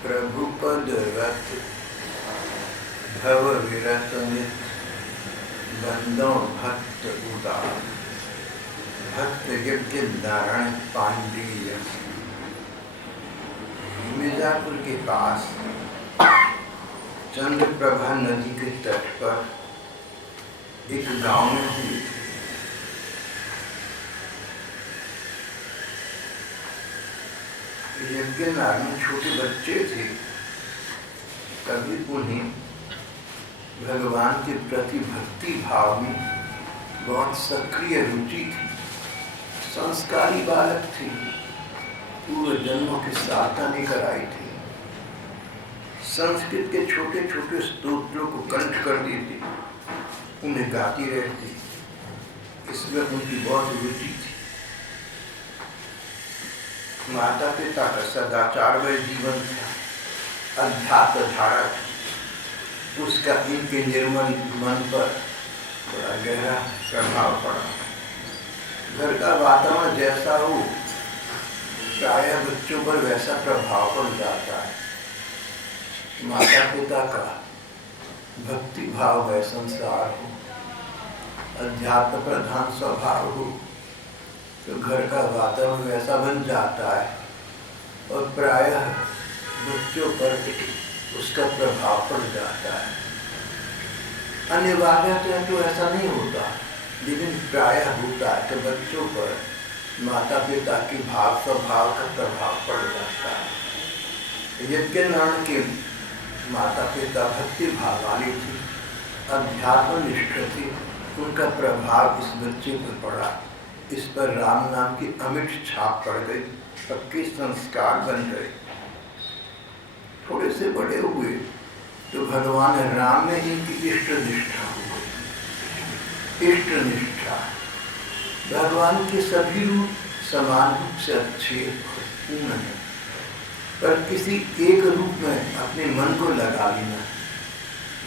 प्रभुपद रत भव विरत नित बंदों भक्त उदार भक्त यज्ञ नारायण पांडेय। मिर्जापुर के पास चंद्रप्रभा नदी के तट पर एक गांव में हुई थी। यज्ञ नारायण छोटे बच्चे थे, कभी उन्हें भगवान के प्रति भक्ति भाव में बहुत सक्रिय रुचि थी। संस्कारी बालक थे, पूर्व जन्मों की साधना लेकर आई थी। संस्कृत के छोटे छोटे स्तोत्रों को कंठ कर देती, उन्हें गाती रहती, इसमें उनकी बहुत रुचि थी। माता पिता का सदाचारमय जीवन था, अध्यात्म धारा थी, उसका इनके निर्मल मन पर बड़ा गहरा प्रभाव पड़ा। घर का वातावरण जैसा हो, प्रायः बच्चों पर वैसा प्रभाव पड़ जाता है। माता पिता का भक्ति भाव व संसार हो, अध्यात्म प्रधान स्वभाव हो, तो घर का वातावरण वैसा बन जाता है और प्रायः बच्चों पर उसका प्रभाव पड़ जाता है। अनिवार्यतः तो ऐसा नहीं होता, लेकिन प्रायः होता है कि बच्चों पर माता पिता की भाव स्वभाव का प्रभाव पड़ जाता है। यज्ञ नारायण के माता पिता भक्ति भाव वाले थे, अध्यात्म निष्ठ थे, उनका प्रभाव इस बच्चे पर पड़ा। इस पर राम नाम की अमिट छाप पड़ गई, पक्के संस्कार बन गए। थोड़े से बड़े हुए तो भगवान राम में इनकी इष्ट निष्ठा हो गई। इष्ट निष्ठा, भगवान के सभी रूप समान रूप से अच्छे पूर्ण है, पर किसी एक रूप में अपने मन को लगा लेना,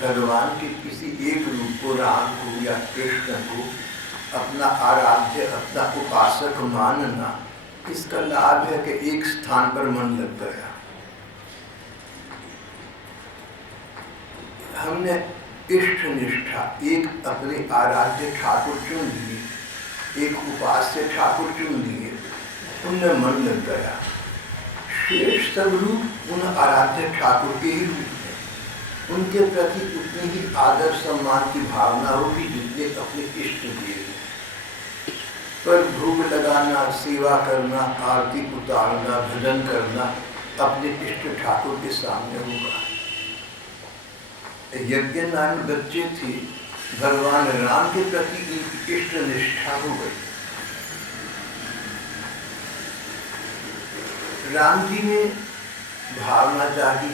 भगवान के किसी एक रूप को, राम को या कृष्ण को अपना आराध्य, अपना उपासक मानना, इसका लाभ है कि एक स्थान पर मन लग गया। हमने इष्ट निष्ठा, एक अपने आराध्य ठाकुर चुन लिए, एक उपास्य ठाकुर चुन लिए, उनमें मन लग गया। शेष सब रूप उन आराध्य ठाकुर के ही रूप है, उनके प्रति उतनी ही आदर सम्मान की भावना होगी जितने अपने इष्ट दिए। पर भोग लगाना, सेवा करना, आरती उतारना, भजन करना अपने इष्ट ठाकुर के सामने होगा। यज्ञ नारायण बच्चे थे, भगवान राम के प्रति इनकी इष्ट निष्ठा हो गई। राम जी ने भावना जागी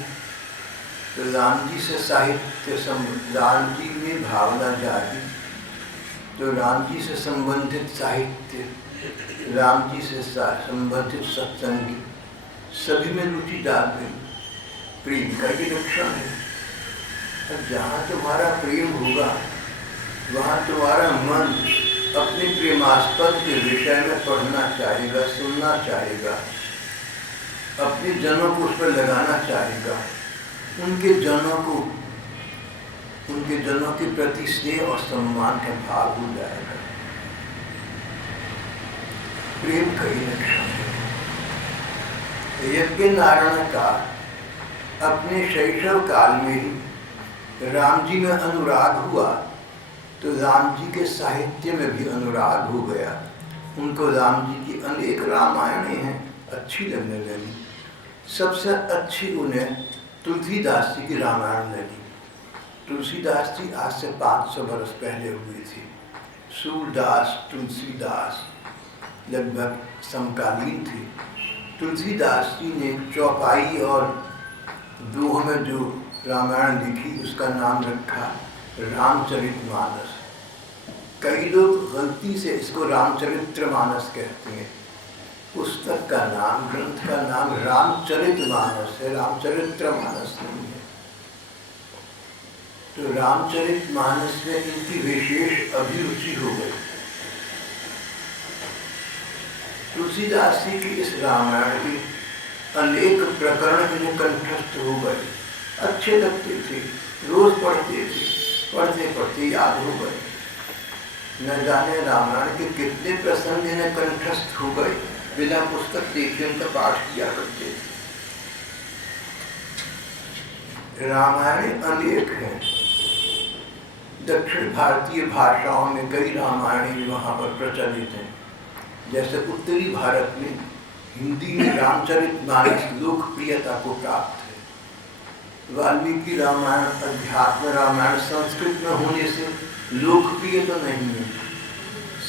तो राम जी से साहित्य, राम जी में भावना जागी तो राम जी से संबंधित साहित्य, राम जी से संबंधित सत्संग, सभी में रुचि डाल गई। प्रेम का ये लक्षण है। और जहाँ तुम्हारा प्रेम होगा, वहाँ तुम्हारा मन अपने प्रेमास्पद के विषय में पढ़ना चाहेगा, सुनना चाहेगा, अपने जनों को उस पर लगाना चाहेगा, उनके जनों के प्रति स्नेह और सम्मान का भाव हो जाएगा। प्रेम का ही लक्षण है। यज्ञ नारायण का अपने शैशव काल में ही राम जी में अनुराग हुआ तो राम जी के साहित्य में भी अनुराग हो गया। उनको राम जी की अनेक रामायणें हैं, अच्छी लगने लगी। सबसे अच्छी उन्हें तुलसीदास जी की रामायण लगी। तुलसीदास जी आज से 500 वर्ष पहले हुए थे। सूरदास, तुलसीदास लगभग समकालीन थे। तुलसीदास जी ने चौपाई और दोह में जो रामायण लिखी उसका नाम रखा रामचरितमानस। कई लोग गलती से इसको रामचरित्रमानस कहते हैं। पुस्तक का नाम, ग्रंथ का नाम रामचरितमानस है, रामचरित्रमानस नहीं है। तो रामचरितमानस में इनकी विशेष अभिरुचि हो गई। तुलसीदास जी की इस रामायण की अनेक प्रकरण इन्हें कंठस्थ हो गए, अच्छे लगते थे, रोज पढ़ते थे, पढ़ते पढ़ते याद हो गए। न जाने रामायण के कितने प्रसंग इन्हें कंठस्थ हो गए, बिना पुस्तक देखे उनका पाठ किया करते थे। रामायण अनेक हैं। दक्षिण भारतीय भाषाओं में कई रामायण वहाँ पर प्रचलित हैं। जैसे उत्तरी भारत में हिंदी में रामचरितमानस लोकप्रियता को प्राप्त है। वाल्मीकि रामायण, अध्यात्म रामायण संस्कृत में होने से लोकप्रिय तो नहीं है।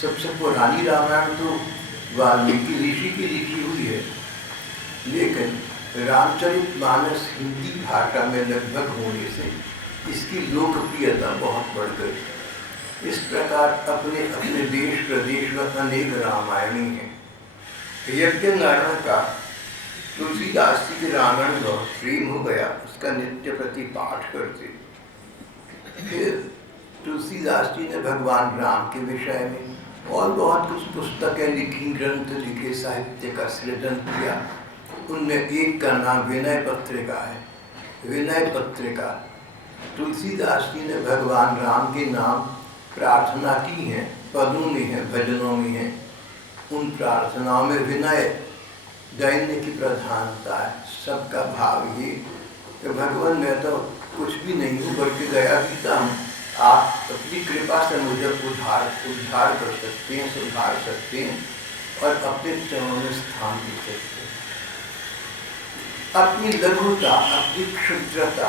सबसे पुरानी रामायण तो वाल्मीकि ऋषि की लिखी हुई है, लेकिन रामचरितमानस हिंदी भाषा में लगभग होने से इसकी लोकप्रियता बहुत बढ़ गई। इस प्रकार अपने अपने देश प्रदेश में अनेक रामायणी हैं। यज्ञ नारायण का तुलसीदास जी के रामायण बहुत प्रेम हो गया, उसका नित्य प्रति पाठ करते। फिर तुलसीदास जी ने भगवान राम के विषय में और बहुत कुछ पुस्तकें लिखी, ग्रंथ लिखे, साहित्य का सृजन किया। उनमें एक का नाम विनय पत्रिका है। विनय पत्रिका तुलसीदास जी ने भगवान राम के नाम प्रार्थना की है, पदों में है, भजनों में है। उन प्रार्थनाओं में विनय, दैन्य की प्रधानता है। सबका भाव ये कि भगवान मैं तो कुछ भी नहीं हूँ, बल्कि गया गीता हूँ, आप अपनी कृपा से मुझे उद्धार कर सकते हैं, सुधार सकते हैं और अपने चरणों में स्थान दे सकते हैं। अपनी लघुता, अपनी क्षुद्रता,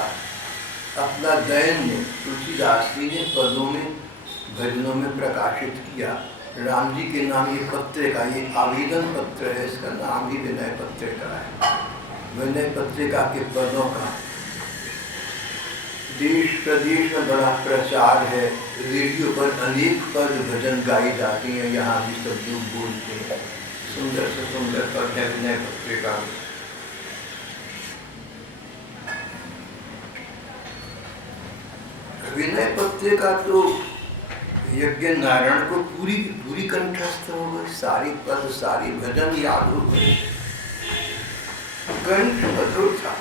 अपना दैन्य तुलसीदास जी ने पदों में, भजनों में प्रकाशित किया। राम जी के नाम ये पत्रिका, ये आवेदन पत्र है, इसका नाम ही विनय पत्रिका है। विनय पत्रिका के पदों का देश प्रदेश में बड़ा प्रचार है। रेडियो पर अनेक पद भजन गाए जाते हैं, यहाँ भी सब लोग बोलते हैं। सुंदर से सुंदर पद है विनय पत्रिका में। विनय पत्रिका तो यज्ञ नारायण को पूरी पूरी कंठस्थ हो गई, सारी पद सारी भजन याद हो गए, कंठ मधुर था,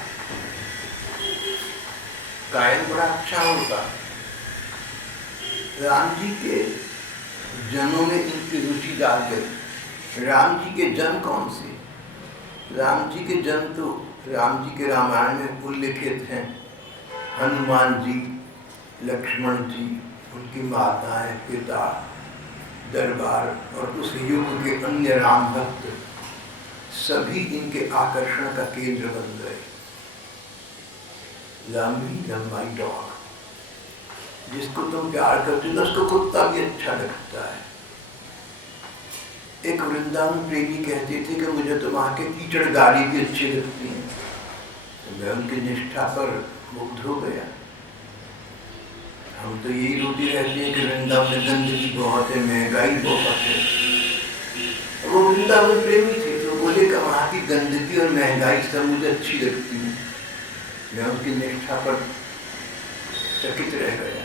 गायन बड़ा अच्छा होगा। राम जी के जनों में इनकी रुचि डाल गई। राम जी के जन कौन से? राम जी के जन तो राम जी के रामायण में उल्लिखित हैं। हनुमान जी, लक्ष्मण जी, उनकी माताएं, पिता, दरबार और उस युग के अन्य राम भक्त सभी इनके आकर्षण का केंद्र बन गए। लंबी लंबाई डॉग, जिसको तुम प्यार करते हो उसको कुत्ता भी अच्छा लगता है। एक वृंदावन प्रेमी कहते थे कि मुझे तो वहाँ के कीचड़ गाड़ी भी अच्छी लगती है। तो मैं उनकी निष्ठा पर मुग्ध हो गया। हम तो यही रोटी रहती है कि वृंदावन में गंदगी बहुत है, महंगाई बहुत है। वो वृंदावन प्रेमी थे तो बोले कि वहाँ की गंदगी और महंगाई सब मुझे अच्छी लगती है। मैं उनकी निष्ठा पर चकित रह गया।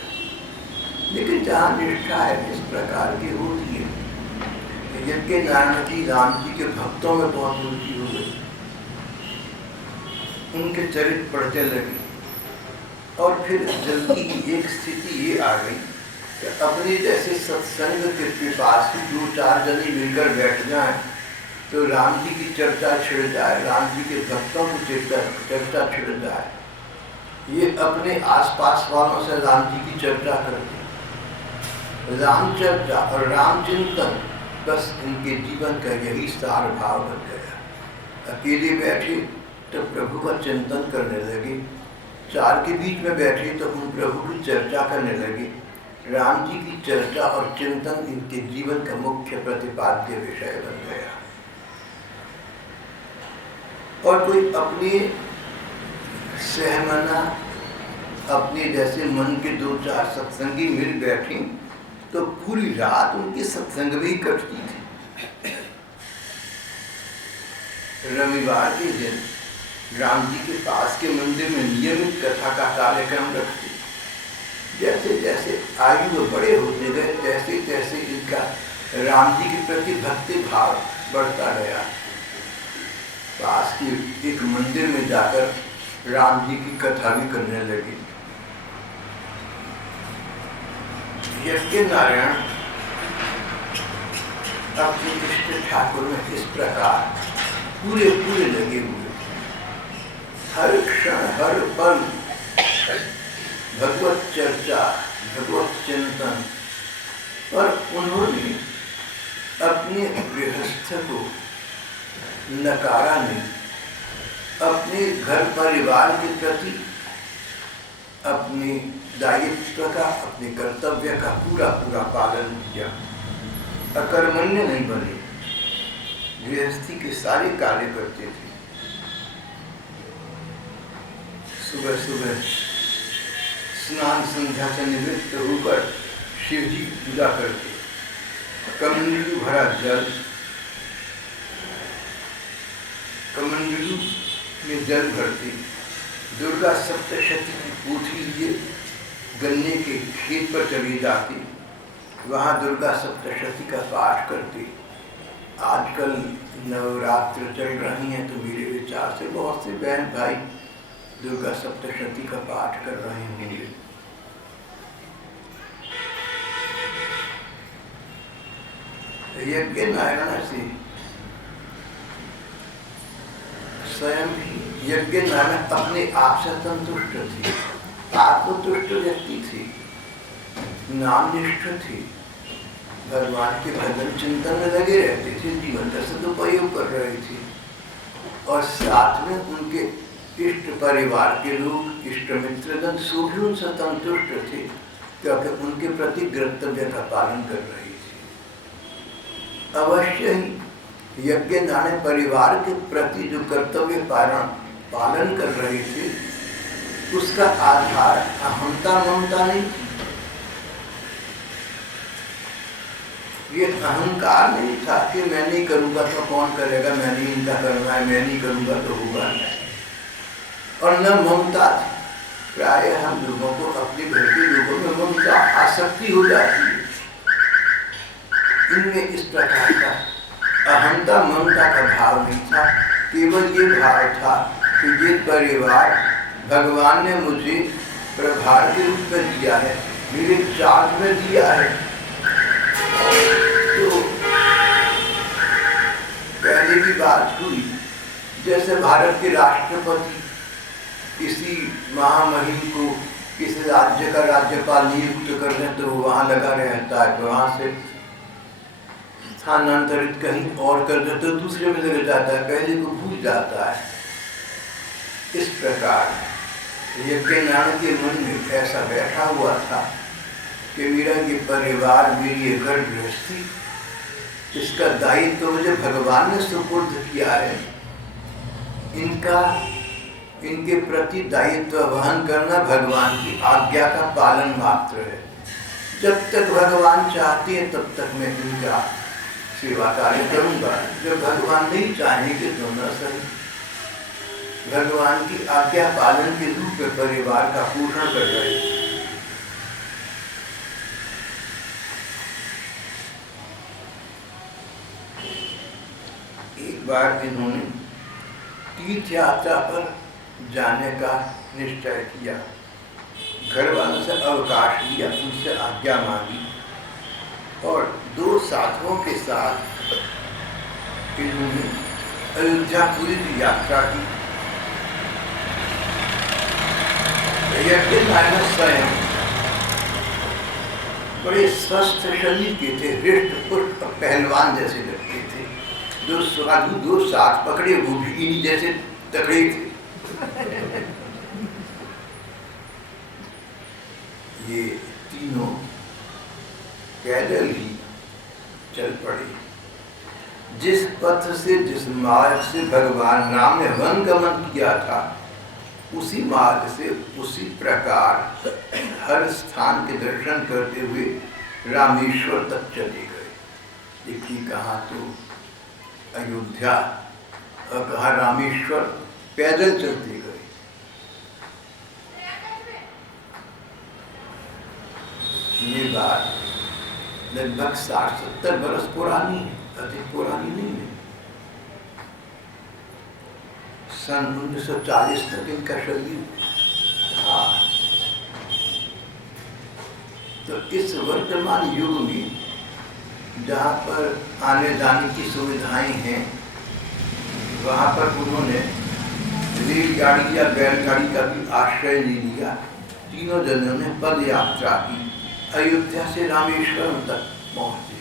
लेकिन जहाँ निष्ठा है इस प्रकार की होती है। यज्ञ नारायण की राम जी के भक्तों में बहुत रुचि हो गई, उनके चरित्र पढ़ने लगे। और फिर जल्दी ही एक स्थिति ये आ गई कि अपने जैसे सत्संग के पास ही 2-4 जने मिलकर बैठ जाए तो राम जी की चर्चा छिड़ जाए, राम जी के भक्तों की चर्चा छिड़ जाए। ये अपने आसपास वालों से राम जी की चर्चा करते। राम चर्चा और राम चिंतन बस इनके जीवन का यही सार भाव बन गया। अकेले बैठे तो प्रभु का चिंतन करने लगे, 4 के बीच में बैठे तो उन प्रभु की चर्चा करने लगे। राम जी की चर्चा और चिंतन इनके जीवन का मुख्य प्रतिपाद्य विषय बन गया। और कोई अपने सहमना, अपने जैसे मन के 2-4 सत्संगी मिल बैठे तो पूरी रात उनके सत्संग में ही कटती थी। रविवार के दिन राम जी के पास के मंदिर में नियमित कथा का कार्यक्रम रखते। जैसे जैसे आयु में बड़े होते गए तैसे तैसे इनका राम जी के प्रति भक्ति भाव बढ़ता गया। पास की एक मंदिर में जाकर राम जी की कथा भी करने लगी। यज्ञ नारायण अपने इष्ट ठाकुर में इस प्रकार पूरे पूरे लगे हुए, हर क्षण हर पल भगवत चर्चा, भगवत चिंतन। और उन्होंने अपने गृहस्थ को नकारा नहीं, अपने घर परिवार के प्रति अपने दायित्व का, अपने कर्तव्य का पूरा पूरा पालन किया, अकर्मण्य नहीं बने, गृहस्थी के सारे कार्य करते थे। सुबह सुबह स्नान संध्या से निवृत्त होकर शिव जी की पूजा करते, कमंडलू भरा जल, कमंडलू में जल भरते, दुर्गा सप्तशती की पोथी लिए गन्ने के खेत पर चली जाती, वहाँ दुर्गा सप्तशती का पाठ करती। आजकल नवरात्र चल रही हैं तो मेरे विचार से बहुत से बहन भाई दुर्गा सप्तशती का पाठ कर रहे होंगे। यज्ञ नारायण से स्वयं ही यज्ञ नारायण अपने आप से संतुष्ट थे, आत्मतुष्ट व्यक्ति थे, नामनिष्ठ थे, भगवान के भजन चिंतन में लगे रहते थे, जीवन का सदुपयोग कर रहे थे। और साथ में उनके इष्ट परिवार के लोग, इष्ट मित्रगण सो भी उनसे संतुष्ट थे, क्योंकि उनके प्रति कर्तव्य का पालन कर रहे थे। अवश्य ही यज्ञ नारायण परिवार के प्रति जो कर्तव्य पालन कर रहे थे, उसका आधार अहंता ममता नहीं थी। ये अहंकार नहीं था कि मैं नहीं करूंगा तो कौन करेगा, मैं नहीं इनका करना है, मैं नहीं करूंगा तो होगा नहीं। और न ममता थी। प्राय हम लोगों को अपने घर के लोगों में ममता आसक्ति हो जाती है। इनमें इस प्रकार का अहंता ममता का भाव नहीं था, केवल ये भाव था कि ये परिवार भगवान ने मुझे प्रभार के रूप में दिया है, मेरे चार्ज में दिया है। तो पहले की बात हुई, जैसे भारत के राष्ट्रपति किसी महामहिम को किसी राज्य का राज्यपाल नियुक्त कर दें तो वहाँ लगा रहता है, तो वहाँ से स्थानांतरित कहीं और कर दे तो दूसरे में लग जाता है, पहले को भूल जाता है। इस प्रकार यज्ञ नारायण के मन में ऐसा बैठा हुआ था कि मेरा ये परिवार, मेरी ये घर गृहस्थी, इसका दायित्व तो मुझे भगवान ने सुपुर्द किया है। इनके प्रति दायित्व वहन करना भगवान की आज्ञा का पालन मात्र है। जब तक भगवान चाहते हैं तब तक मैं इनका सेवा कार्य करूंगा, जब भगवान नहीं चाहेंगे तो न सही। भगवान की आज्ञा पालन के रूप में परिवार का पोषण कर रहे हैं। एक बार इन्होंने तीर्थ यात्रा पर जाने का निश्चय किया, घर वालों से अवकाश लिया, उनसे आज्ञा मांगी और 2 साथियों के साथ इन्होंने अयोध्यापुरी की यात्रा की। यज्ञ नारायण स्वयं बड़े स्वस्थ शरीर के थे, हृष्ट पुष्ट पहलवान जैसे लगते थे। जो साधु 2 साथ पकड़े वो भी इन्हीं जैसे तगड़े थे। ये तीनों पैदल ही चल पड़े। जिस पथ से, जिस मार्ग से भगवान राम ने वन गमन किया था, उसी मार्ग से उसी प्रकार हर स्थान के दर्शन करते हुए रामेश्वर तक चले गए। देखिए, कहाँ तो अयोध्या और कहाँ रामेश्वर, पैदल चलते गए। ये बात लगभग 60-70 बरस पुरानी है, अधिक पुरानी नहीं है। सन 1940 तक इनका शरीर था। तो इस वर्तमान युग में जहाँ पर आने जाने की सुविधाएं हैं, वहाँ पर उन्होंने रेलगाड़ी या बैलगाड़ी का भी आश्रय ले लिया। तीनों जनों ने पद यात्रा की, अयोध्या से रामेश्वरम तक पहुँचे,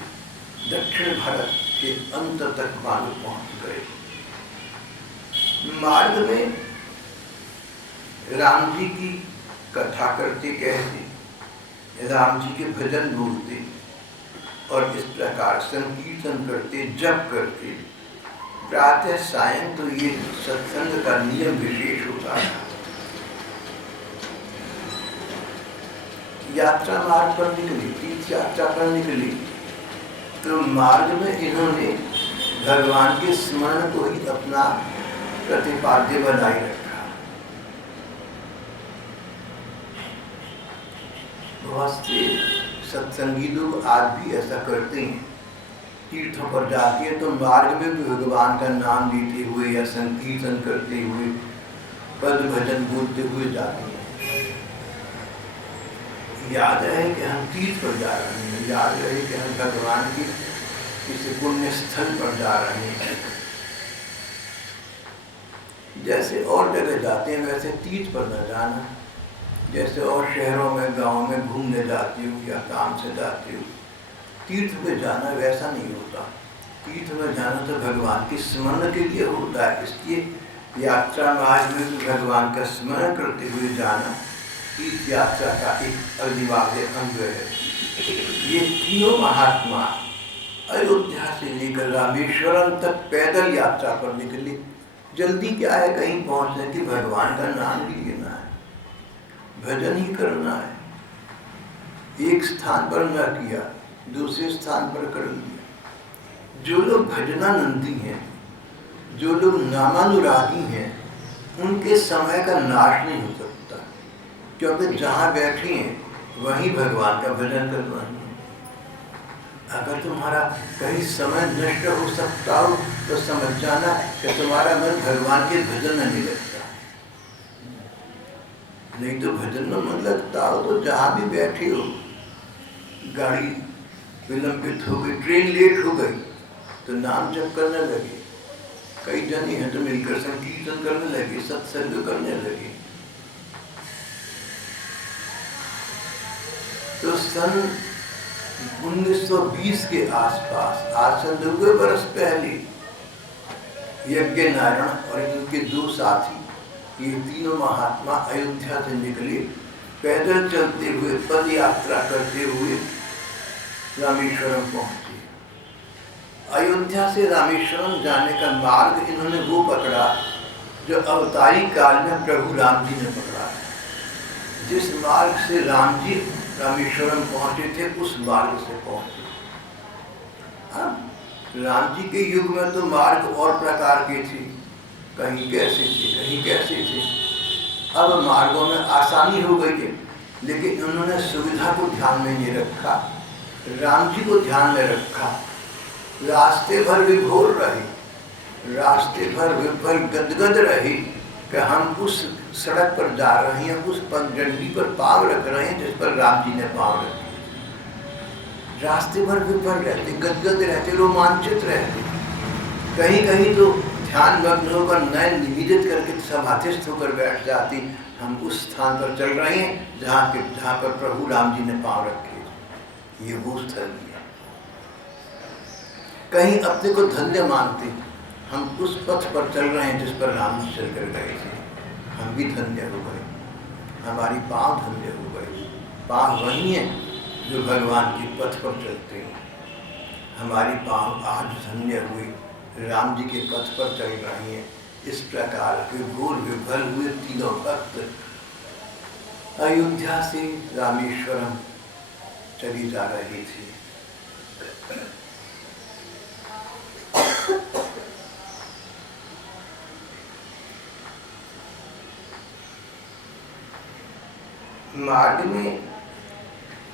दक्षिण भारत के अंत तक मानो पहुँच गए। मार्ग में राम जी की कथा करते कहते, राम जी के भजन बोलते और इस प्रकार संकीर्तन करते, जप करते। प्रातः सायं तो ये सत्संग का नियम विशेष होता है। यात्रा मार्ग पर निकली, तीर्थ यात्रा पर निकली, तो मार्ग में इन्होंने भगवान के स्मरण को ही अपना प्रतिपाद्य बनाए रखा। बहुत से सत्संगी लोग आज भी ऐसा करते हैं, तीर्थों पर जाते हैं तो मार्ग में भी भगवान का नाम लेते हुए या संकीर्तन करते हुए, पद भजन बोलते हुए जाते हैं। याद रहे कि हम तीर्थ पर जा रहे हैं, याद रहे कि हम भगवान के किसी पुण्य स्थल पर जा रहे हैं। जैसे और जगह जाते हैं वैसे तीर्थ पर न जाना। जैसे और शहरों में, गाँव में घूमने जाती हूँ या काम से जाती हूँ, तीर्थ में जाना वैसा नहीं होता। तीर्थ में जाना तो भगवान के स्मरण के लिए होता है। इसलिए यात्रा मार्ग में भी भगवान का स्मरण करते हुए जाना तीर्थ यात्रा का एक अनिवार्य अंग है। ये तीनों महात्मा अयोध्या से लेकर रामेश्वरम तक पैदल यात्रा पर निकले। जल्दी क्या है कहीं पहुंचने की, भगवान का नाम भी लेना है, भजन ही करना है। एक स्थान पर न किया, दूसरे स्थान पर कर लिया। जो लोग भजनानंदी हैं, जो लोग नामानुरागी हैं, उनके समय का नाश नहीं हो सकता, क्योंकि जहाँ बैठे हैं वहीं भगवान का भजन करना है। अगर तुम्हारा कहीं समय नष्ट हो सकता हो तो समझ जाना कि तुम्हारा मन भगवान के भजन में नहीं लगता। नहीं तो भजन में मन लगता हो तो जहाँ भी बैठे हो, गाड़ी विलंबित हो गई, ट्रेन लेट हो गई तो नाम जप करने लगे। कई जने हैं तो मिलकर संकीर्तन करने लगे, सत्संग करने लगे। तो सन 1920 के आसपास, आज से 90 वर्ष पहले, यज्ञ नारायण और इनके दो साथी, ये तीनों महात्मा अयोध्या से निकले, पैदल चलते हुए, पद यात्रा करते हुए रामेश्वरम पहुंचे। अयोध्या से रामेश्वरम जाने का मार्ग इन्होंने वो पकड़ा जो अवतारी काल में प्रभु राम जी ने पकड़ा। जिस मार्ग से राम जी रामेश्वरम पहुंचे थे उस मार्ग से पहुंचे। राम जी के युग में तो मार्ग और प्रकार के थे, कहीं कैसे थे, कहीं कैसे थे। अब मार्गों में आसानी हो गई है, लेकिन उन्होंने सुविधा को ध्यान में नहीं रखा, राम जी को ध्यान में रखा। रास्ते भर विभोर रहे, रास्ते भर विभोर गदगद रहे कि हम उस सड़क पर जा रहे हैं, उस पगडंडी पर पाँव रख रहे हैं जिस पर राम जी ने पाँव रखे। रास्ते भर विभोर रहते, गदगद रहते, रोमांचित रहते। कहीं कहीं तो ध्यान मग्न होकर नयन निवेदित करके समाधिस्थ होकर बैठ जाती। हम उस स्थान पर चल रहे हैं जहाँ पर प्रभु राम जी ने पाँव रखे। ये वो स्थल है। कहीं अपने को धन्य मानते, हम उस पथ पर चल रहे हैं जिस पर राम जी चल कर गए थे, हम भी धन्य हो गए, हमारी पाँव धन्य हो गए। पाँव वही हैं जो भगवान के पथ पर चलते हैं। हमारी पाँव आज धन्य हुई, राम जी के पथ पर चल रही हैं। इस प्रकार विभोर विभल हुए तीनों भक्त अयोध्या से रामेश्वरम चली जा रही थी। मार्ग में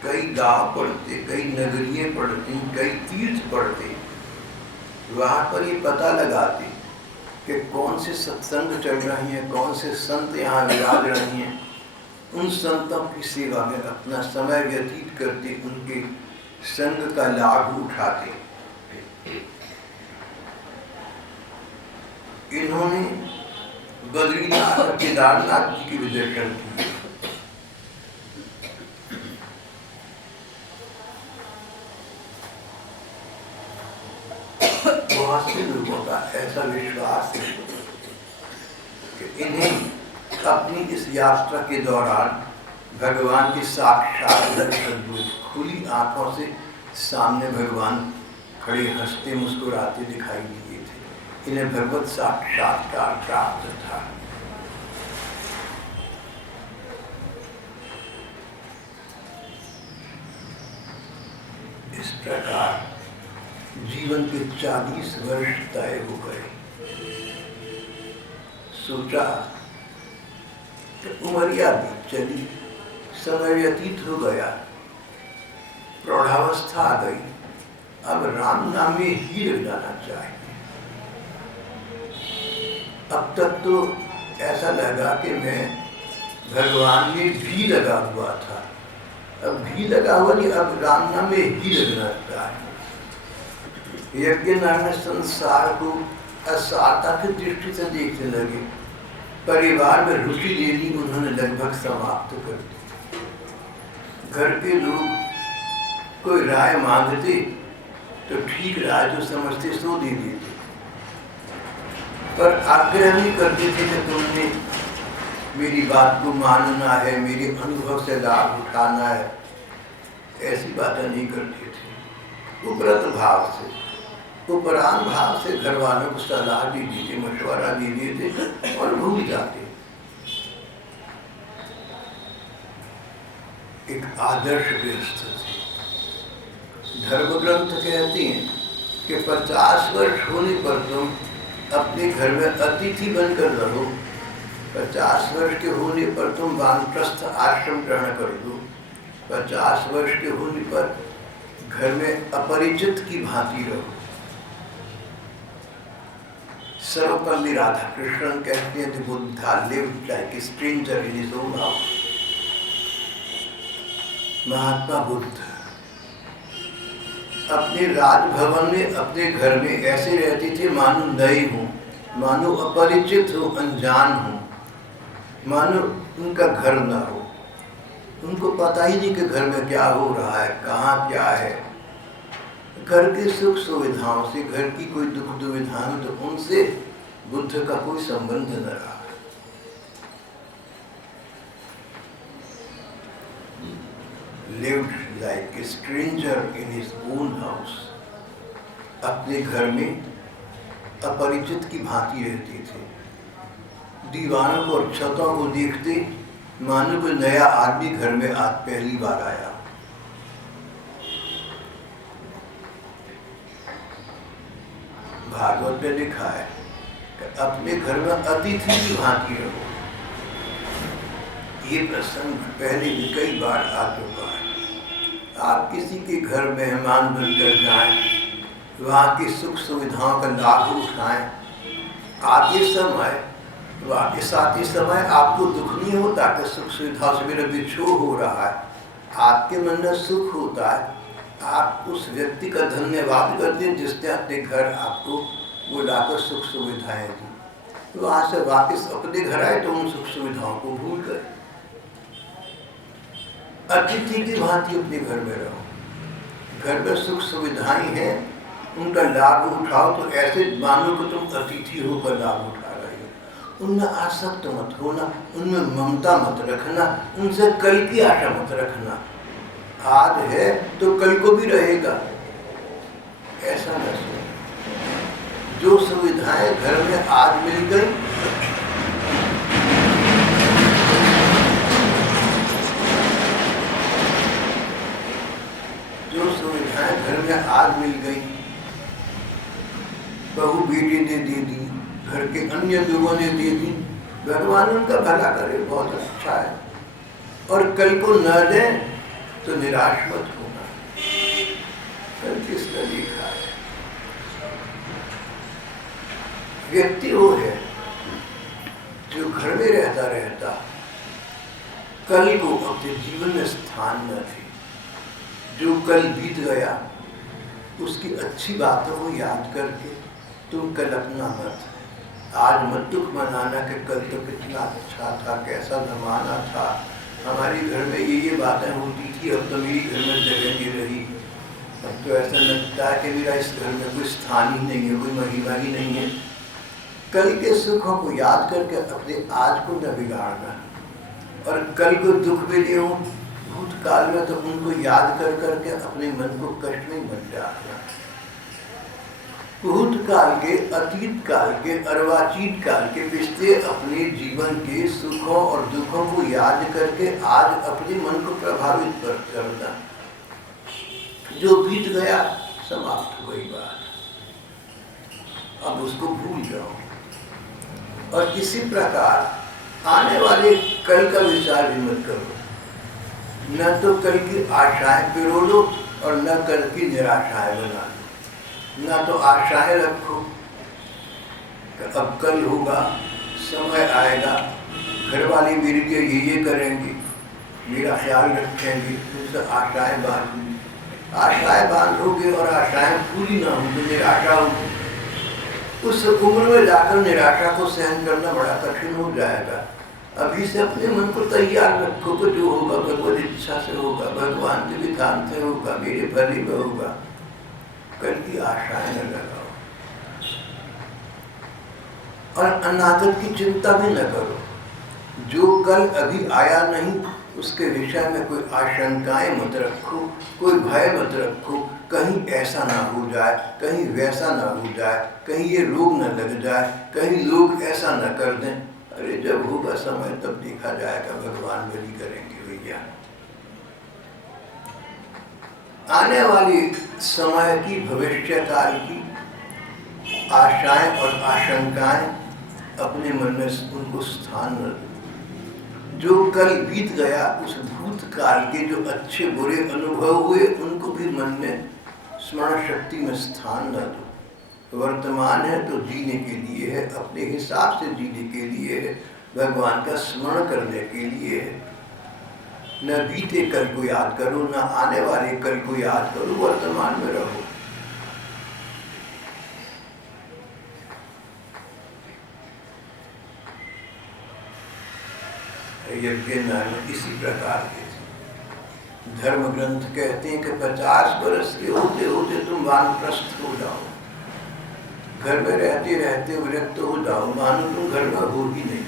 कई गांव पड़ते, कई नगरियाँ पड़ती, कई तीर्थ पड़ते। वहाँ पर ये पता लगाते कि कौन से सत्संग चल रही हैं, कौन से संत यहाँ विराज रही हैं, उन संतों की सेवा में अपना समय व्यतीत करते, उनके संग का लाभ उठाते। इन्होंने बद्रीनाथ और केदारनाथ जी की भी दर्शन किए। बहुत से लोगों का ऐसा विश्वास है कि इन्हें अपनी इस यात्रा के दौरान भगवान के साक्षात दर्शन हुए। खुली आंखों से सामने भगवान खड़े हंसते मुस्कुराते दिखाई दिए थे। इन्हें भगवत साक्षात्कार प्राप्त था। इस प्रकार जीवन के 40 वर्ष तय हो गए। सोचा कि उमरिया बीत चली, समय व्यतीत हो गया, प्रौढ़ावस्था आ गई, अब राम नाम में ही लग जाना चाहिए। अब तक तो ऐसा लगा कि मैं भगवान में भी लगा हुआ था, अब भी लगा हुआ नहीं, अब राम नाम में ही लगना चाहिए। यज्ञ नारायण संसार को असारता की दृष्टि से देखने लगे। परिवार में रुचि लेनी उन्होंने लगभग समाप्त कर दी। घर के लोग कोई राय मांगते तो ठीक राय जो समझते सो दे देते, पर आग्रह नहीं करते थे कि तुमने मेरी बात को मानना है, मेरे अनुभव से लाभ उठाना है, ऐसी बातें नहीं करते थे। उपरत भाव से, उपरांत भाव से घर वालों को सलाह दे देते, मशवरा दे देते और भूल जाते। एक आदर्श गृहस्थ थे। धर्म ग्रंथ कहते हैं कि 50 वर्ष होने पर तुम अपने घर में अतिथि बनकर रहो, 50 वर्ष के होने पर तुम वानप्रस्थ आश्रम ग्रहण कर दो, 50 वर्ष के होने पर घर में अपरिचित की भांति रहो। सर्वपल्ली राधाकृष्णन कहते हैं, Buddha lived like a stranger in his own house। Mahatma Buddha अपने राजभवन में, अपने घर में ऐसे रहते थे मानो नए हो, मानो अपरिचित हो, अनजान हो, मानो उनका घर न हो। उनको पता ही नहीं कि घर में क्या हो रहा है, कहाँ क्या है। घर की सुख सुविधाओं से, घर की कोई दुख दुविधाओं, तो उनसे बुद्ध का कोई संबंध न रहा। Lived like a stranger in his own house। अपने घर में अपरिचित की भांति रहते थे। दीवारों को और छतों को देखते मानो कोई नया आदमी घर में आज पहली बार आया। भागवत में लिखा है कि अपने घर में अतिथि की भांति रहो। ये प्रसंग पहले भी कई बार आ चुका है। आप किसी के घर मेहमान बनकर जाएं, वहाँ की सुख सुविधाओं का लाभ उठाएं। आते समय आपको दुख नहीं होता कि सुख सुविधाओं से मेरा विक्षोभ हो रहा है, आपके मन में सुख होता है। आप उस व्यक्ति का धन्यवाद करते हैं जिसने अपने घर आपको बुलाकर सुख सुविधाएं दी। वहाँ से वापस अपने घर आए तो उन सुख सुविधाओं को भूल गए। अतिथि की भांति अपने घर में रहो। घर में सुख सुविधाएं हैं, उनका लाभ उठाओ, तो ऐसे मानो कि तुम अतिथि होकर लाभ उठा रहे हो। उनमें आसक्त मत होना, उनमें ममता मत रखना, उनसे कल की आशा मत रखना। आज है तो कल को भी रहेगा, ऐसा न सोचो। जो सुविधाएं घर में आज मिल गई, जो सुविधाएं घर में आज मिल गई, बहू बेटी ने दे दी, घर के अन्य लोगों ने दे दी, भगवान उनका भला करे, बहुत अच्छा है। और कल को न दें तो निराश मत होना। कल किसने लिखा है, व्यक्ति वो है जो घर में रहता रहता कल को अपने जीवन में स्थान न दे। जो कल बीत गया उसकी अच्छी बातों को याद करके तुम कल्पना मत, आज मत दुख मनाना कि कल तो कितना अच्छा था, कैसा जमाना था, हमारे घर में ये बातें होती थी, अब तो मेरी घर में जगह नहीं रही, अब तो ऐसा लगता है कि मेरा इस घर में कोई स्थान ही नहीं है, कोई महिमा ही नहीं है। कल के सुखों को याद करके अपने आज को न बिगाड़ना, और कल को दुख भी ले भूतकाल में तो उनको याद कर करके अपने मन को कष्ट में मत डालना। भूतकाल के, अतीत काल के, अर्वाचीन काल के पिछले अपने जीवन के सुखों और दुखों को याद करके आज अपने मन को प्रभावित करना। जो बीत गया समाप्त हो गई बात, अब उसको भूल जाओ। और इसी प्रकार आने वाले कल का विचार भी मत करो, न तो कल की आशाएं पिरो लो और न कल की निराशाएं बना लो। ना तो आशाएं रखो कि अब कल होगा, समय आएगा, घर वाले मेरे लिए ये करेंगे, मेरा ख्याल रखेंगे, तुमसे आशाएं बांधोगे। आशाएं बांधोगे और आशाएं पूरी ना हो तो निराशा होगी। उस उम्र में जाकर निराशा को सहन करना बड़ा कठिन हो जाएगा। अभी से अपने मन को तैयार रखो कि जो होगा भगवत इच्छा से होगा, भगवान के विधान से होगा, मेरे भले में होगा। कल की आशाएं न लगाओ और अनागत की चिंता भी न करो। जो कल अभी आया नहीं उसके विषय में कोई आशंकाएं मत रखो, कोई भय मत रखो, कहीं ऐसा ना हो जाए, कहीं वैसा ना हो जाए, कहीं ये रोग न लग जाए, कहीं लोग ऐसा न कर दें। अरे जब होगा समय तब देखा जाएगा, भगवान बलि करेंगे भैया। आने वाली समय की, भविष्य काल की आशाएं और आशंकाएं अपने मन में उनको स्थान न दो। जो कल बीत गया उस भूतकाल के जो अच्छे बुरे अनुभव हुए उनको भी मन में स्मरण शक्ति में स्थान न दो। वर्तमान है तो जीने के लिए है, अपने हिसाब से जीने के लिए है, भगवान का स्मरण करने के लिए है। न बीते कल को याद करो, न आने वाले कल को याद करो, वर्तमान में रहो। यज्ञ नारायण इसी प्रकार के धर्म ग्रंथ कहते हैं कि 50 वर्ष के होते होते तुम वानप्रस्थ हो जाओ, घर में रहते रहते विरक्त हो जाओ, मानो तुम घर में हो ही नहीं।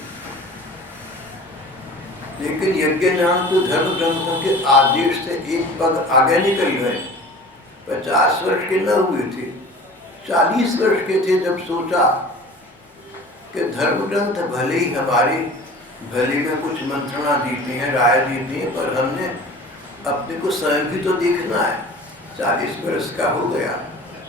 लेकिन यज्ञ नारायण तो धर्म ग्रंथों के आदेश से एक पग आगे निकल गए। 50 वर्ष के न हुए थे, 40 वर्ष के थे जब सोचा कि धर्म ग्रंथ भले ही हमारे भले में कुछ मंत्रणा देती हैं, राय देती हैं, पर हमने अपने को स्वयं भी तो देखना है। 40 वर्ष का हो गया,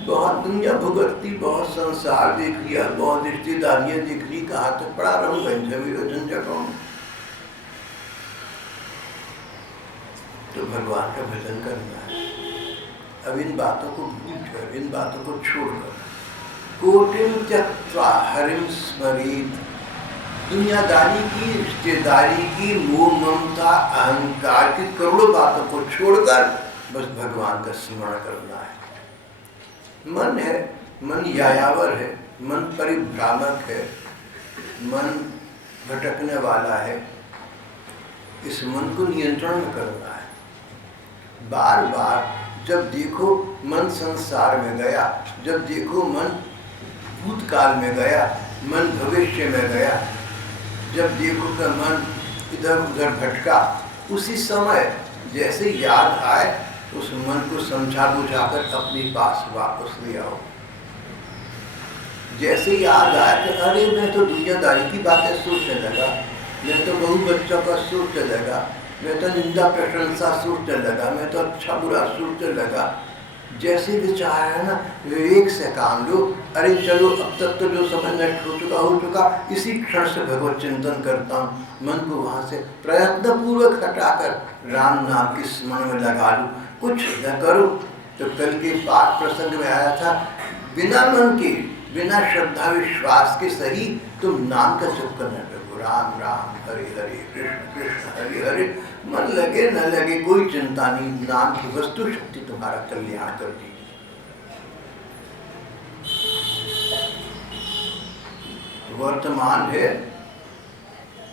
बहुत दुनिया भुगती, बहुत संसार देख लिया, बहुत रिश्तेदारियां देख ली, कहाँ तक पड़ा रहूंगा इन सभी झंझटों में। तो भगवान का भजन करना है। अब इन बातों को भूलकर, इन बातों को छोड़कर, कोटिम त्यक्त्वा हरिम स्मरेत, दुनियादारी की, रिश्तेदारी की, मोह ममता अहंकार की करोड़ों बातों को छोड़कर बस भगवान का स्मरण करना है। मन है, मन यायावर है, मन परिभ्रामक है, मन भटकने वाला है। इस मन को नियंत्रण में करना है। बार बार जब देखो मन संसार में गया, जब देखो मन भूतकाल में गया, मन भविष्य में गया, जब देखो कि मन इधर उधर भटका, उसी समय जैसे याद आए उस मन को समझा बुझाकर अपने पास वापस ले आओ। जैसे याद आए कि अरे मैं तो दुनियादारी की बातें सोचने लगा, मैं तो बहु बच्चों का सोचने लगा, मैं तो निंदा प्रशंसा सोचने लगा, मैं तो अच्छा बुरा सोचने लगा। जैसे विचार है ना, विवेक से काम लो। अरे चलो अब तक तो जो समय नष्ट हो चुका, इसी क्षण से भगवत चिंतन करता हूँ। मन को वहाँ से प्रयत्न पूर्वक हटाकर राम नाम के स्मरण में लगा लो। कुछ न करो तो कल के पाठ प्रसंग में आया था, बिना मन के बिना श्रद्धा विश्वास के सही तुम नाम का जप करने लगो, राम राम हरे हरे, कृष्ण कृष्ण हरे हरे। मन लगे न लगे कोई चिंता नहीं, नाम की वस्तु शक्ति तुम्हारा कल्याण कर देगी। वर्तमान है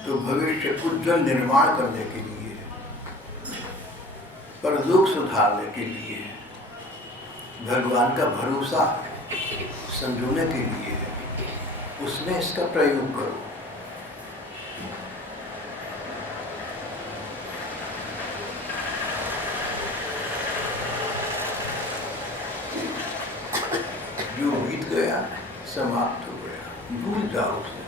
तो भविष्य उज्जवल निर्माण करने के लिए, परलोक सुधारने के लिए, भगवान का भरोसा संजोने के लिए, उसमें इसका प्रयोग करो। जो बीत गया समाप्त हो गया, भूल जाओ उसे।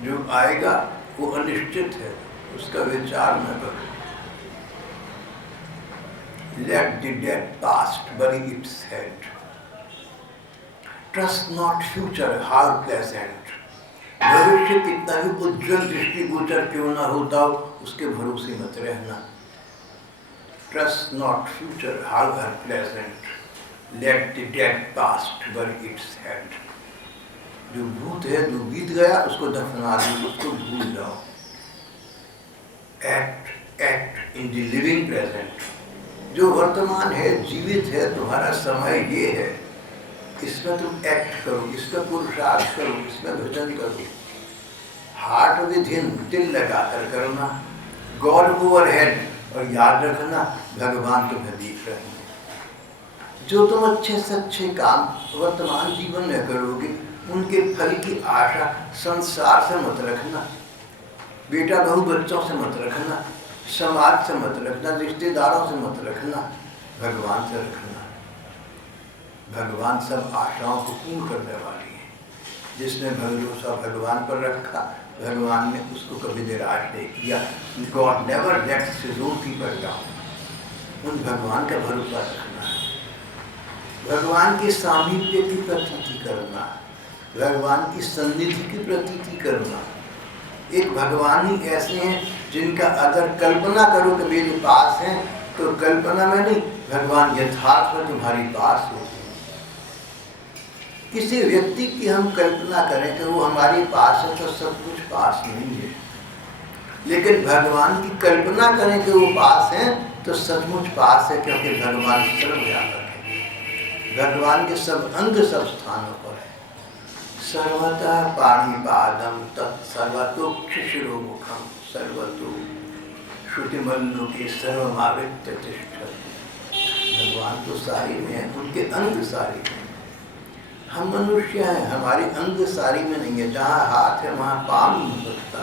जो आएगा वो अनिश्चित है, उसका विचार न करो। Let the dead past bury its head. Trust not future, how pleasant. भविष्य कितना भी उज्जवल दृष्टिगोचर क्यों ना होता हो, उसके भरोसे मत रहना। Trust not future, how pleasant. Let the dead past bury its head. जो भूत है, जो बीत गया, उसको दफना दो, उसको भूल जाओ। Act in the living present. जो वर्तमान है, जीवित है, तुम्हारा समय ये है, इसमें तुम एक्ट करो, इसका पुरुषार्थ करो, इसमें भजन करो। हार्ट विद हिम, दिल लगाकर करना, गॉड ओवरहेड, और याद रखना भगवान तुम्हें देख रहे हैं। जो तुम अच्छे से अच्छे काम वर्तमान जीवन में करोगे, उनके फल की आशा संसार से मत रखना, बेटा बहू बच्चों से मत रखना, समाज से मत रखना, रिश्तेदारों से मत रखना, भगवान से रखना। भगवान सब आशाओं को पूर्ण करने वाली है। जिसने भरोसा भगवान पर रखा, भगवान ने उसको कभी निराश नहीं किया। God never lets his own people down. उन भगवान का भरोसा रखना है, भगवान के सामीप्य की प्रतीति करना, भगवान की सन्निधि की प्रतीति करना। एक भगवान ही ऐसे हैं जिनका अगर कल्पना करो कि मेरे पास हैं, तो कल्पना में नहीं, भगवान यथार्थ में तुम्हारी पास होते हैं। किसी व्यक्ति की हम कल्पना करें कि वो हमारे पास है, तो सब कुछ पास नहीं है। लेकिन भगवान की कल्पना करें कि वो पास हैं, तो सचमुच पास है, क्योंकि भगवान सर्वव्यापक है। भगवान के सब अंग सब स्थानों पर है। सर्वतः पाणिपादम तत्सर्वतोक्षिशिरोमुखम सर्वतो श्रुतिमल्लोके सर्वमावृत्य तिष्ठति। भगवान तो सारी में है, उनके अंग सारी में। हम मनुष्य हैं, हमारे अंग सारी में नहीं है। जहाँ हाथ है वहाँ पाँव नहीं हो सकता,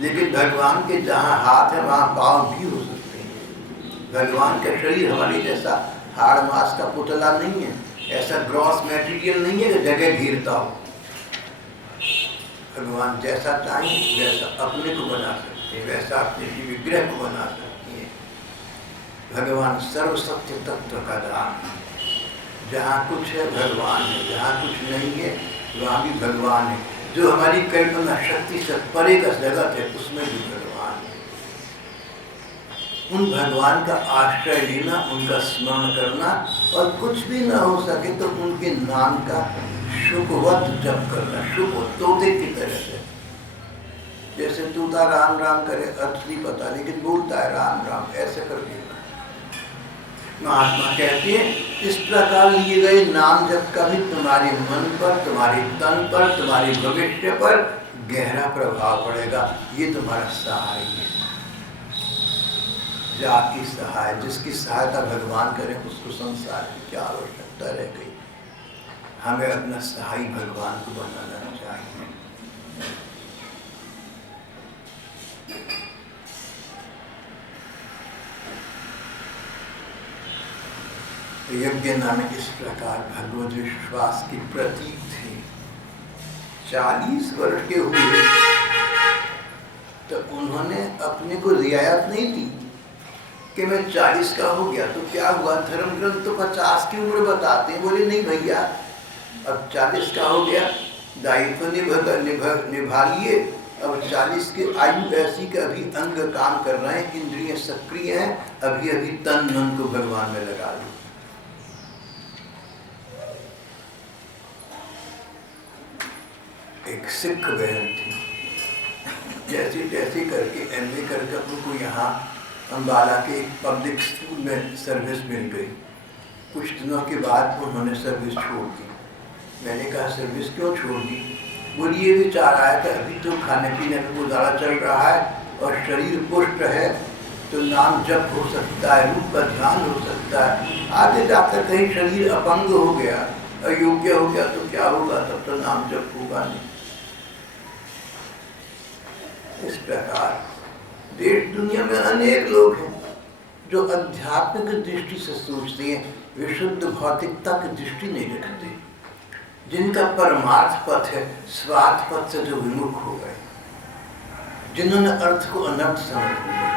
लेकिन भगवान के जहाँ हाथ है वहाँ पाँव भी हो सकते हैं। भगवान का शरीर हमारे जैसा हाड़ मांस का पुतला नहीं है, ऐसा ग्रॉस मटेरियल नहीं है कि जगह घेरता हो। भगवान जैसा चाहे वैसा अपने को बना सकते हैं, वैसा अपने ही विग्रह को बना सकते हैं। भगवान सर्वसत्य तत्व का धाम है। जहाँ कुछ है भगवान है, जहाँ कुछ नहीं है वहाँ भी भगवान है। जो हमारी कल्पना शक्ति से परे का जगत है, उसमें भी भगवान है। उन भगवान का आश्रय लेना, उनका स्मरण करना, और कुछ भी न हो सके तो उनके नाम का शुभवत जप करना। शुभ तोते की तरह से, जैसे तोता राम राम करे, अर्थ नहीं पता लेकिन बोलता है राम राम, ऐसे कर देना। महात्मा कहते हैं इस प्रकार लिए गए नाम जप का भी तुम्हारे मन पर, तुम्हारे तन पर, तुम्हारे भविष्य पर गहरा प्रभाव पड़ेगा। ये तुम्हारा सहाय है, जाकी सहाय। जिसकी सहायता भगवान करे उसको संसार की क्या आवश्यकता रह गई। हमें अपना सहाय भगवान को बनाना चाहिए। यज्ञ नाम इस प्रकार भगवत विश्वास की प्रतीक थे। 40 वर्ष के हुए तो उन्होंने अपने को रियायत नहीं दी कि मैं 40 का हो गया तो क्या हुआ। धर्म ग्रंथ तो 50 की उम्र बताते हैं। बोले नहीं भैया, अब 40 का हो गया, दायित्व निभा लिए। अब 40 की आयु ऐसी कि अभी अंग काम कर रहे हैं, इंद्रियां सक्रिय हैं, अभी अभी तन मन को भगवान में लगा लो। एक सिख बहन थी, जैसी तैसी करके MA करके उनको यहाँ अम्बाला के एक पब्लिक स्कूल में सर्विस मिल गई। कुछ दिनों के बाद उन्होंने सर्विस छोड़ दी। मैंने कहा सर्विस क्यों छोड़ दी? बोली ये विचार आया कि अभी तो खाने पीने का गुजारा चल रहा है और शरीर पुष्ट है तो नाम जप हो सकता है, रूप का ध्यान हो सकता है। आगे जाकर कहीं शरीर अपंग हो गया, अयोग्य हो गया तो क्या होगा? तब तो नाम जप होगा नहीं। इस प्रकार देश दुनिया में अनेक लोग हैं जो आध्यात्मिक दृष्टि से सोचते हैं, विशुद्ध भौतिकता की दृष्टि नहीं रखते, जिनका परमार्थ पथ है स्वार्थ पथ से जो विमुख हो गए, जिन्होंने अर्थ को अनर्थ समझ लिया।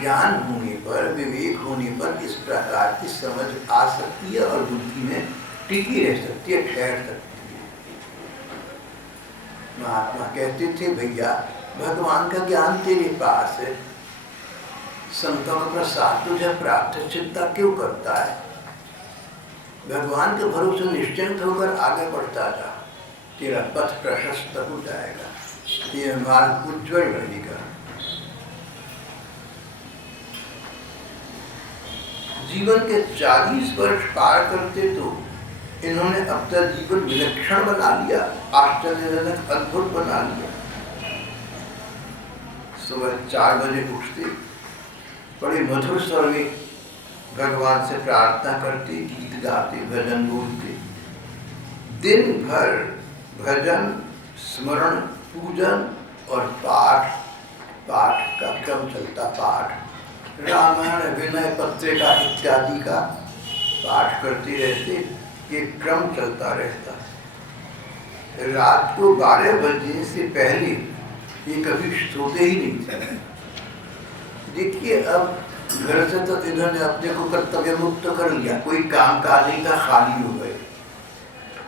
ज्ञान होने पर, विवेक होने पर इस प्रकार की समझ आ सकती है और बुद्धि में टिकी रह सकती है, ठहर सकती है। महात्मा कहते थे भैया भगवान का ज्ञान तेरे पास है, संतों का प्रसाद तुझे प्राप्त, चिंता क्यों करता है? भगवान के भरोसे निश्चिंत होकर आगे बढ़ता जा, तेरा पथ प्रशस्त हो जाएगा, तेरा मार्ग उज्ज्वल रहेगा। जीवन के 40 वर्ष पार करते तो इन्होंने अपना जीवन विलक्षण बना लिया, आश्चर्यजनक अद्भुत बना लिया। सुबह 4 बजे उठते, बड़े मधुर स्वर में भगवान से प्रार्थना करते, गीत गाते, भजन बोलते, दिन भर भजन, स्मरण, पूजन और पाठ का क्रम चलता। पाठ रामायण, विनय पत्रिका इत्यादि का पाठ करते रहते, ये क्रम चलता रहता। रात को 12 बजे से पहले ये कभी सोते ही नहीं थे। देखिए अब घर से तो इन्होंने अपने को कर्तव्य मुक्त कर लिया, कोई काम काज नहीं था, खाली हो गए,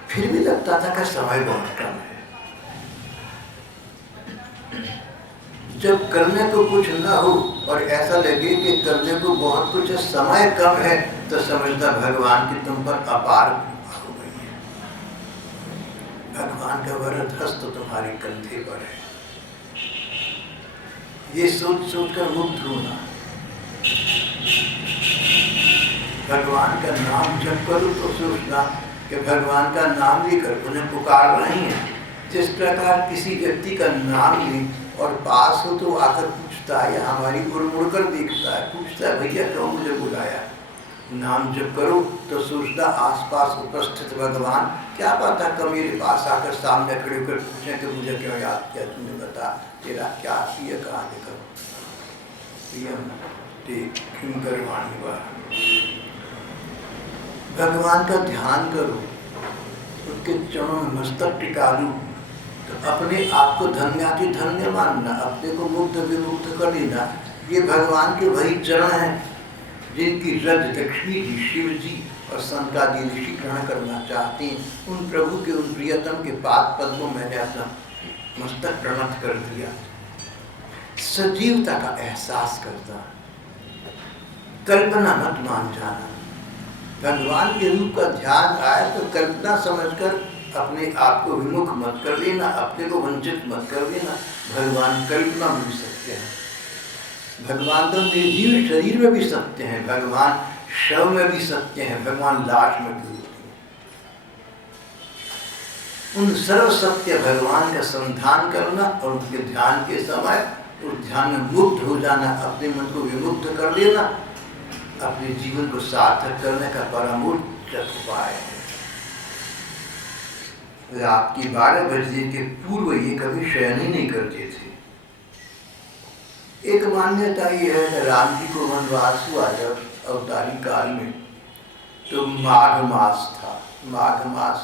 फिर भी लगता था कि समय बहुत कम है। जब करने को कुछ ना हो और ऐसा लगे कि करने को बहुत कुछ है, समय कम है, तो समझता भगवान की तुम पर अपार कृपा हो गई है, भगवान का वरद हस्त तुम्हारे कंधे पर है। ये सोच सोच कर मुक्त होना। भगवान का नाम जप करो तो सोचना कि भगवान का नाम लेकर उन्हें पुकार रही है। जिस प्रकार किसी व्यक्ति का नाम ले और पास हो तो आकर पूछता है या हमारी ओर मुड़कर देखता है, पूछता है भैया क्यों मुझे बुलाया? नाम जप करो तो सोचना आसपास उपस्थित भगवान क्या पता कब मेरे पास आकर सामने खड़े होकर पूछे कि मुझे क्यों याद किया, तूने बता तेरा क्या किया, कहाँ लिखा? भगवान का ध्यान करो, उनके चरणों में मस्तक टिका लो तो अपने आप को धन्याति धन्य मानना, अपने को मुक्त विमुक्त कर लेना। ये भगवान के वही चरण हैं जिनकी रज लक्ष्मी जी, शिव जी और संतादि ऋषि ग्रहण करना चाहते हैं। उन प्रभु के, उन प्रियतम के पाद पद्मों मैंने अपना मस्तक प्रणत कर दिया। सजीवता का एहसास करता, कल्पना मत मान जाना। भगवान के रूप का ध्यान आए तो कल्पना समझकर अपने आप को विमुख मत कर लेना, अपने को वंचित मत कर लेना। भगवान कल्पना में भी सकते हैं, भगवान तो निर्जीव शरीर में भी सकते हैं, भगवान शव में भी सकते हैं, भगवान लाश में भी होते हैं। उन सर्व सत्य भगवान का संधान करना और उनके ध्यान के समय उस ध्यान में मुक्त हो जाना, अपने मन को विमुक्त कर लेना, अपने जीवन को सार्थक करने का परमोच्च उपाय है। रात के 12 बजे के पूर्व ये कभी शयन ही नहीं करते थे। एक मान्यता ये है कि राम जी को वनवास हुआ जब अवतारी काल में, तो माघ मास था। माघ मास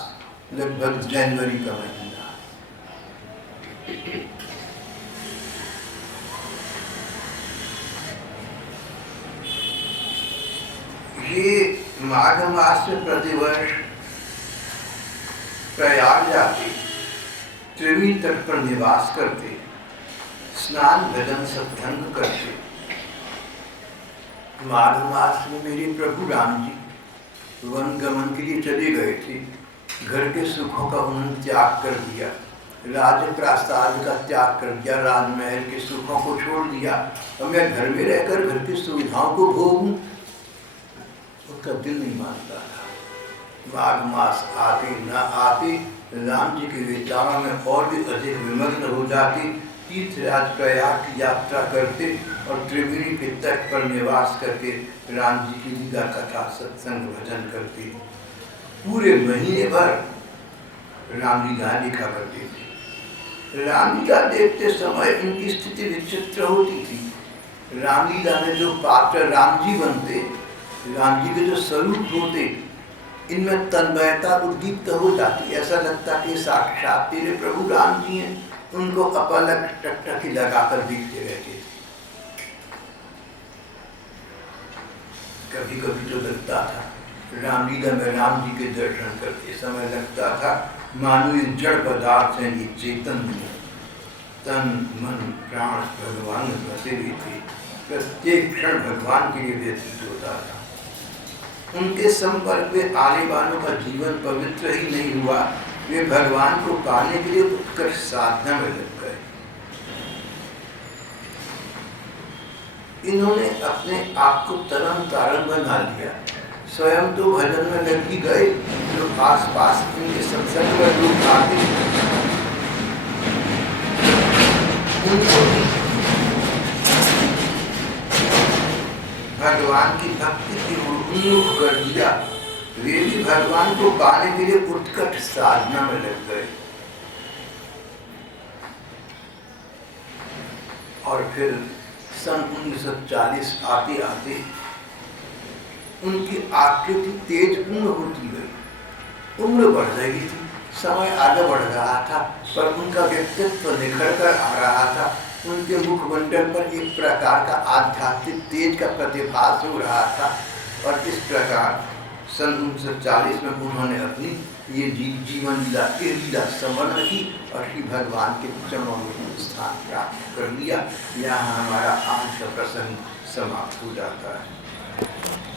लगभग जनवरी का महीना। ये माघ मास में प्रतिवर्ष प्रयाग जाते, त्रिवेणी तट पर निवास करते, स्नान भजन सत्संग करते। माघ मास में मेरे प्रभु राम जी वन गमन के लिए चले गए थे। घर के सुखों का उन्होंने त्याग कर दिया, राज प्रासाद का त्याग कर दिया, राजमहल के सुखों को छोड़ दिया और मैं घर में रहकर घर की सुविधाओं को भोगूं, उसका दिल नहीं मानता था। माघ मास आते न आते राम जी के विचारों में और भी अधिक विमग्न हो जाते, तीर्थराज प्रयाग की यात्रा करते और त्रिवेणी के तट पर निवास करके राम जी की लीला कथा सत्संग भजन करते। पूरे महीने भर रामलीला लिखा करते थे। रामलीला देखते समय उनकी स्थिति विचित्र होती थी। रामलीला में जो पात्र राम जी बनते, राम जी के जो स्वरूप होते, इनमें तन्मयता उद्दीप्त हो जाती। ऐसा लगता कि साक्षात तेरे प्रभु राम जी हैं, उनको अपलक टकटकी लगाकर देखते रहते थे। कभी कभी तो लगता था रामलीला में राम जी के दर्शन करते समय लगता था मानो ये जड़ पदार्थ हैं, ये चेतन नहीं, तन मन प्राण भगवान में बसे हुए थे, प्रत्येक क्षण भगवान के लिए व्यतीत होता था। उनके संपर्क में आने वालों का जीवन पवित्र ही नहीं हुआ, वे भगवान को पाने के लिए उत्कर्ष साधना में लग गए। इन्होंने अपने आप को तरम तारण बना लिया, स्वयं तो भजन में लग ही गए, जो आसपास इनके सत्संग में लोग आते उनको भगवान की भक्ति की उन्मुख कर दिया। वे भी भगवान को पाने के लिए उत्कट साधना में लग गए। और फिर सन 1940 आते आते उनकी आकृति तेजपूर्ण होती गई, उम्र बढ़ रही थी, समय आगे बढ़ रहा था, पर उनका व्यक्तित्व निखर कर आ रहा था। उनके मुखमंडल पर एक प्रकार का आध्यात्मिक तेज का प्रतिभास हो रहा था। और इस प्रकार सन 1940 में उन्होंने अपनी ये जीवन लीला संपन्न की और श्री भगवान के चरणों में स्थान प्राप्त कर लिया। यहाँ हमारा आज का प्रसंग समाप्त हो जाता है।